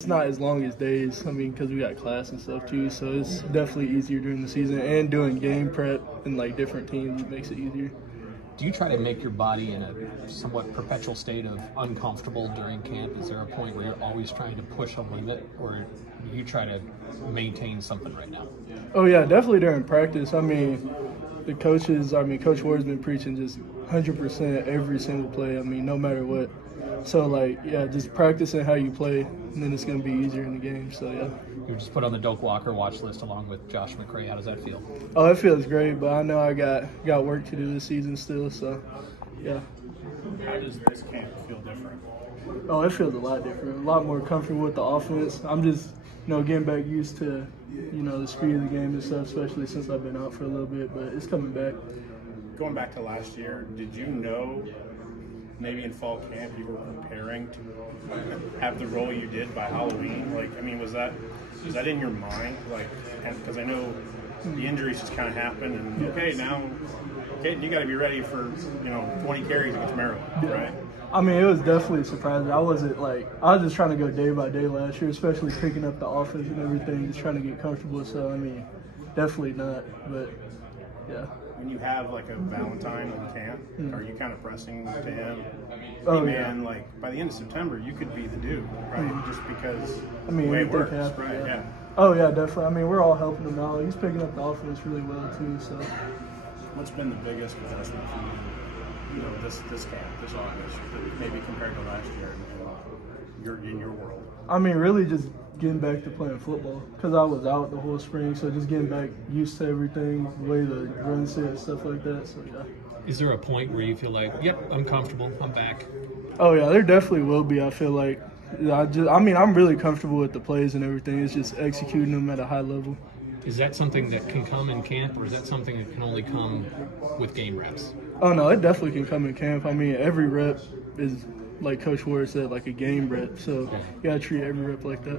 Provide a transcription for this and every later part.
It's not as long as days, I mean, because we got class and stuff too, so it's definitely easier during the season, and doing game prep and like different teams makes it easier. Do you try to make your body in a somewhat perpetual state of uncomfortable during camp? Is there a point where you're always trying to push a limit, or do you try to maintain something right now? Oh yeah, definitely during practice. I mean, Coach Ward's been preaching just 100% every single play, I mean, no matter what. So, like, yeah, just practicing how you play, and then it's going to be easier in the game, so yeah. You were just put on the Doak Walker watch list along with Josh McCray. How does that feel? Oh, it feels great, but I know I got work to do this season still, so yeah. How does this camp feel different? Oh, it feels a lot different, a lot more comfortable with the offense. I'm just, getting back used to, the speed of the game and stuff, especially since I've been out for a little bit, but it's coming back. Going back to last year, did you know maybe in fall camp you were preparing to have the role you did by Halloween? Like, I mean, was that in your mind? Like, because I know the injuries just kind of happened, and okay, now, Kaden, you got to be ready for 20 carries against Maryland, right? I mean, it was definitely surprising. I was just trying to go day by day last year, especially picking up the offense and everything, just trying to get comfortable. So, I mean, definitely not, but yeah. When you have like a Valentine in camp, are you kind of pressing to him? Oh, hey, man, like by the end of September, you could be the dude, right? Just because the way it works, right? Yeah. Oh yeah, definitely. I mean, we're all helping him out. He's picking up the offense really well too. So, what's been the biggest adjustment for you? This camp, this August, maybe compared to last year, in your world? I mean, really just getting back to playing football, because I was out the whole spring, so just getting back used to everything, the way the run set, stuff like that, so yeah. Is there a point where you feel like, yep, I'm comfortable, I'm back? Oh yeah, there definitely will be. I feel like, I'm really comfortable with the plays and everything. It's just executing them at a high level. Is that something that can come in camp, or is that something that can only come with game reps? Oh no, it definitely can come in camp. I mean, every rep is, like Coach Ward said, like a game rep, so you gotta treat every rep like that.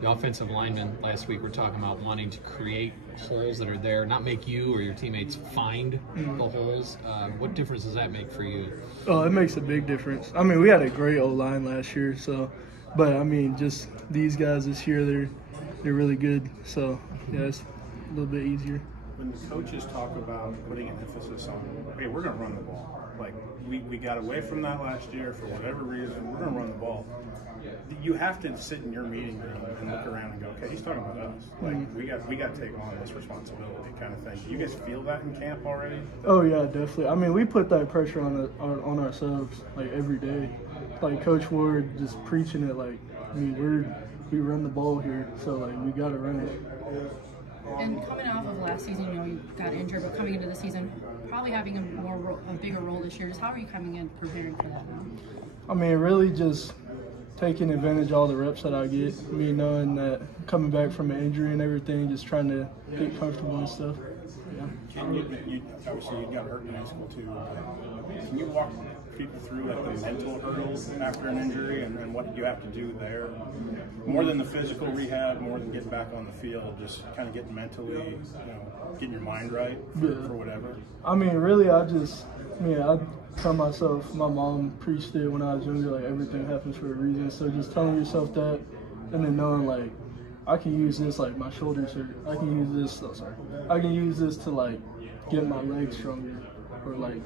The offensive linemen last week were talking about wanting to create holes that are there, not make you or your teammates find the holes. What difference does that make for you? Oh, it makes a big difference. I mean, we had a great O-line last year, but I mean, just these guys this year, they're really good. So yeah, it's a little bit easier. When the coaches talk about putting an emphasis on, hey, we're going to run the ball. Like, we got away from that last year for whatever reason. We're going to run the ball. You have to sit in your meeting room and look around and go, okay, he's talking about us. Like, we got to take on this responsibility kind of thing. Do you guys feel that in camp already? Oh, yeah, definitely. I mean, we put that pressure on ourselves, like, every day. Like, Coach Ward just preaching it, like, I mean, we run the ball here, so, like, we got to run it. And coming off of last season, you got injured, but coming into the season, probably having a bigger role this year. Just how are you coming in preparing for that now? I mean, really just taking advantage of all the reps that I get. Me knowing that coming back from an injury and everything, just trying to get comfortable and stuff. Yeah. Obviously you got hurt in high school too. Can you walk people through like the mental hurdles after an injury and what you have to do there? More than the physical rehab, more than getting back on the field, just kind of getting mentally, getting your mind right for whatever. I mean, really, I tell myself, my mom preached it when I was younger, like everything happens for a reason. So just telling yourself that, and then knowing like, I can use this, like my shoulders hurt. I can use this to like get my legs stronger, or like,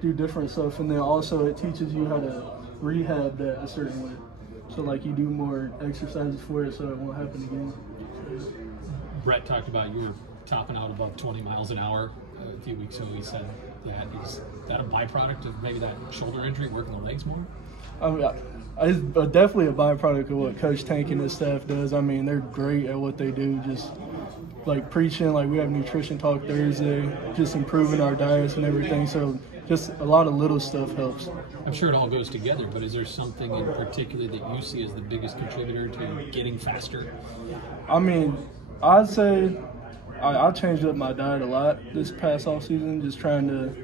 do different stuff. And then also it teaches you how to rehab that a certain way. So like you do more exercises for it so it won't happen again. Brett talked about you were topping out above 20 miles an hour a few weeks ago. He said, is that a byproduct of maybe that shoulder injury, working the legs more? I mean, it's definitely a byproduct of what Coach Tank and his staff does. I mean, they're great at what they do, just like preaching, like we have Nutrition Talk Thursday, just improving our diets and everything. So just a lot of little stuff helps. I'm sure it all goes together, but is there something in particular that you see as the biggest contributor to getting faster? I mean, I'd say I changed up my diet a lot this past off season, just trying to,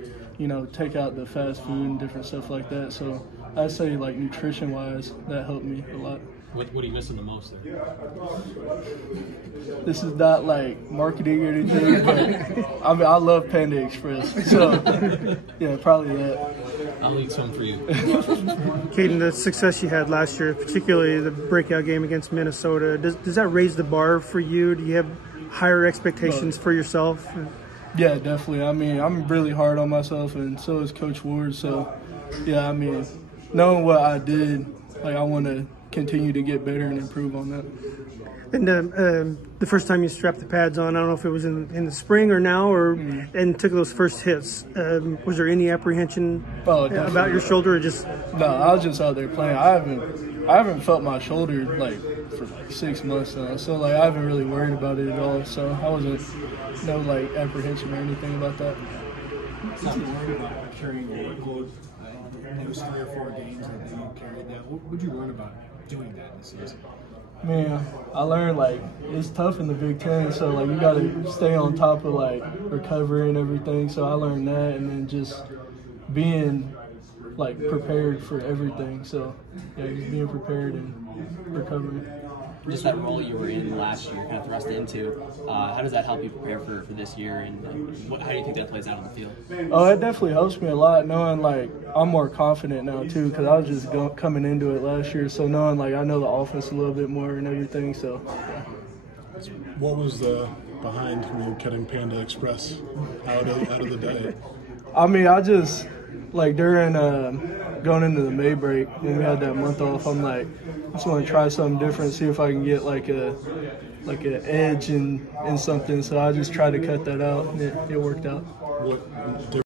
take out the fast food and different stuff like that. So I'd say like nutrition-wise, that helped me a lot. What are you missing the most there? This is not like marketing or anything, but I mean, I love Panda Express. So yeah, probably that. I'll lead some for you. Kaden, the success you had last year, particularly the breakout game against Minnesota, does that raise the bar for you? Do you have higher expectations for yourself? Yeah, definitely. I mean, I'm really hard on myself, and so is Coach Ward. So, yeah, I mean, knowing what I did, like, I want to continue to get better and improve on that. And the first time you strapped the pads on, I don't know if it was in the spring or now, or and took those first hits. Was there any apprehension about your shoulder, or just? No, I was just out there playing. I haven't felt my shoulder like for like 6 months now, so like I haven't really worried about it at all. So I wasn't no like apprehension or anything about that. Did you learn about carrying the workload in those 3 or 4 games that you carried? Now, what would you learn about doing that in the season? Man, I learned like it's tough in the Big Ten, so like you gotta stay on top of like recovery and everything. So I learned that, and then just being like prepared for everything. So yeah, just being prepared and recovering. Just that role you were in last year, kind of thrust into, how does that help you prepare for this year, and how do you think that plays out on the field? Oh, it definitely helps me a lot knowing like I'm more confident now too, because I was just coming into it last year. So knowing like I know the offense a little bit more and everything. So what was behind cutting Panda Express out of the diet? I mean, I just like during going into the May break when we had that month off, I'm like, I just want to try something different, see if I can get like an edge in something. So I just tried to cut that out, and it worked out. What